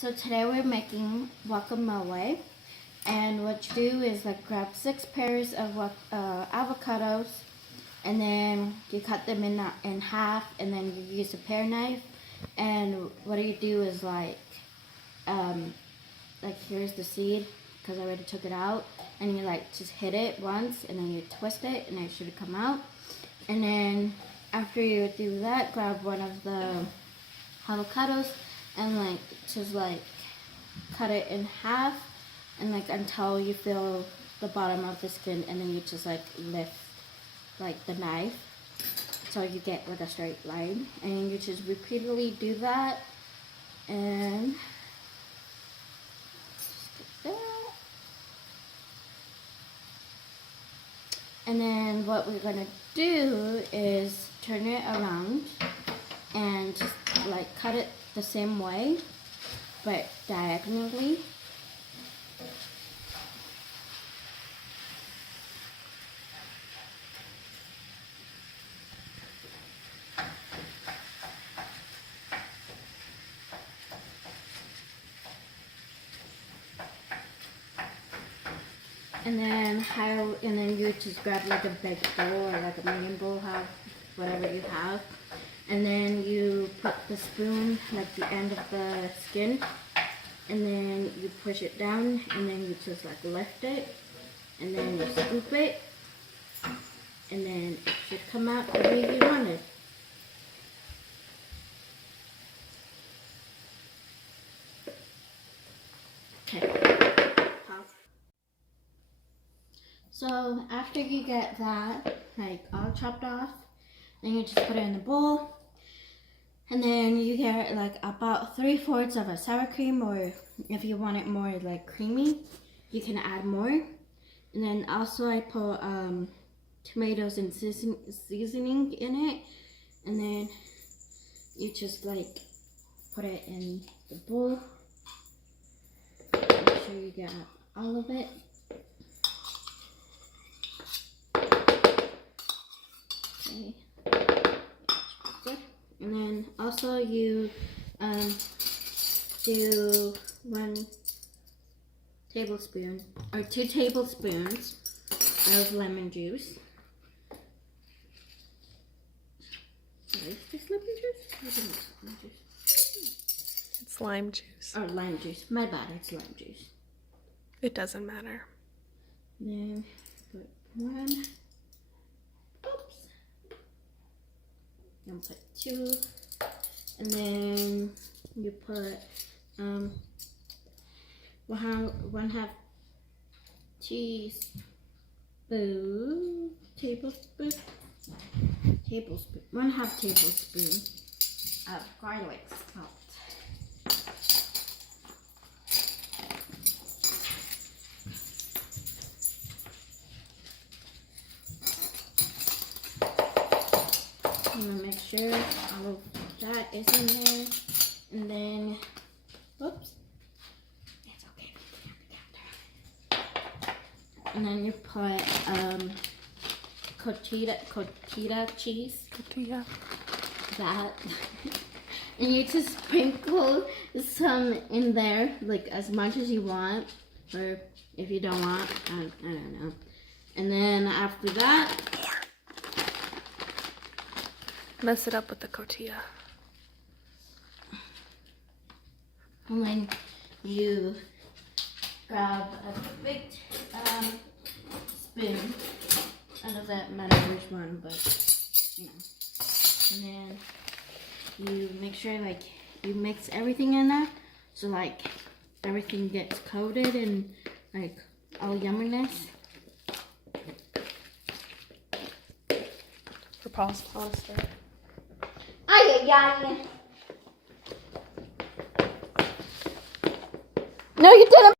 So today we're making guacamole, and what you do is like grab 6 pairs of avocados, and then you cut them in half, and then you use a pear knife. And what you do is like here's the seed because I already took it out, and you like just hit it once, and then you twist it, and it should come out. And then after you do that, grab one of the avocados and just cut it in half, and until you feel the bottom of the skin, and then you just lift the knife so you get a straight line, and you just repeatedly do that, and just like that. And then what we're gonna do is turn it around and just cut it the same way, but diagonally. And then you just grab a big bowl or a medium bowl, whatever you have. And then you put the spoon the end of the skin, and then you push it down, and then you just lift it, and then you scoop it, and then it should come out the way you want it. Okay. So after you get that all chopped off, then you just put it in the bowl. And then you get about 3/4 of a sour cream, or if you want it more creamy, you can add more. And then also I put tomatoes and seasoning in it. And then you just put it in the bowl. Make sure you get all of it. Okay. And then also you do 1 tablespoon or 2 tablespoons of lemon juice. Is this lemon juice? It's lime juice. Oh, lime juice. My bad, it's lime juice. It doesn't matter. Then put 1. And put 2, and then you put 1/2 tablespoon, 1/2 tablespoon of garlic salt. I'm gonna make sure all of that is in there, and then, whoops, it's okay, and then you put cotija cheese, that, and you just sprinkle some in there, as much as you want, or if you don't want, I don't know. And then after that, mess it up with the cotija. and then you grab a big spoon. It doesn't matter which one, but and then you make sure you mix everything in there, so everything gets coated and all yumminess. For pasta. Ay, ay, ay. No, you didn't.